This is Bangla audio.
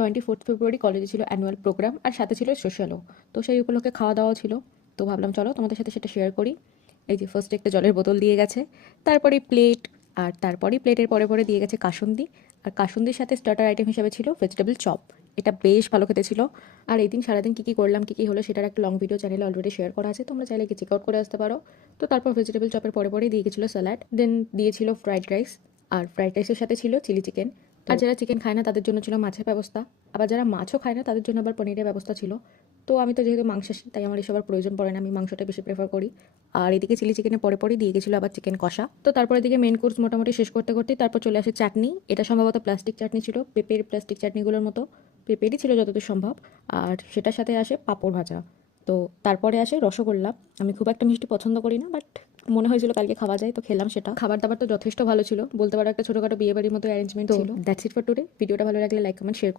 24 ফেব্রুয়ারি কলেজে ছিল অ্যানুয়াল প্রোগ্রাম আর সাথে ছিল সোশ্যালও। তো সেই উপলক্ষে খাওয়া দাওয়া ছিল। তো ভাবলাম চলো তোমাদের সাথে সেটা শেয়ার করি। এই যে ফার্স্টে একটা জলের বোতল দিয়ে গেছে, তারপরে প্লেট, আর তারপরেই প্লেটের পরে পরে দিয়ে গেছে কাসুন্দি। আর কাসুন্দির সাথে স্টার্টার আইটেম হিসেবে ছিল ভেজিটেবল চপ। এটা বেশ ভালো খেতে ছিল। আর এই দিন সারাদিন কী কী করলাম, কী কী হলো, সেটার একটা লং ভিডিও চ্যানেলে অলরেডি শেয়ার করা আছে, তোমরা চাইলে কি চেক আউট করে আসতে পারো। তো তারপর ভেজিটেবল চপের পরে পরেই দিয়ে গেছিলো স্যালাড, দেন দিয়েছিল ফ্রাইড রাইস, আর ফ্রাইড রাইসের সাথে ছিল চিলি চিকেন। আর যারা চিকেন খায় না তাদের জন্য ছিল মাছের ব্যবস্থা, আবার যারা মাছও খায় না তাদের জন্য আবার পনিরের ব্যবস্থা ছিল। তো আমি তো যেহেতু মাংসাশী, তাই আমার এসবের প্রয়োজন পড়ে না, আমি মাংসটা বেশি প্রেফার করি। আর এদিকে চিলি চিকেনের পরে পরে দিয়ে গেছিলো আবার চিকেন কষা। তো তারপর এদিকে মেন কোর্স মোটামুটি শেষ করতে করতেই তারপর চলে আসে চাটনি। এটা সম্ভবত প্লাস্টিক চাটনি ছিল, পেঁপের প্লাস্টিক চাটনিগুলোর মতো, পেঁপেরই ছিল যতদূর সম্ভব। আর সেটার সাথে আসে পাঁপড় ভাজা। তো তারপরে আসে রসগোল্লা। আমি খুব একটা মিষ্টি পছন্দ করি না, বাট মনে হয়েছিল কালকে খাওয়া যায়, তো খেলাম সেটা। খাবার দাবার তো যথেষ্ট ভালো ছিল, বলতে পারো একটা ছোটোখাটো বিয়ে বাড়ির মতো অ্যারেঞ্জমেন্ট ছিল। That's it for today. ভিডিওটা ভালো লাগলে লাইক কমেন্ট শেয়ার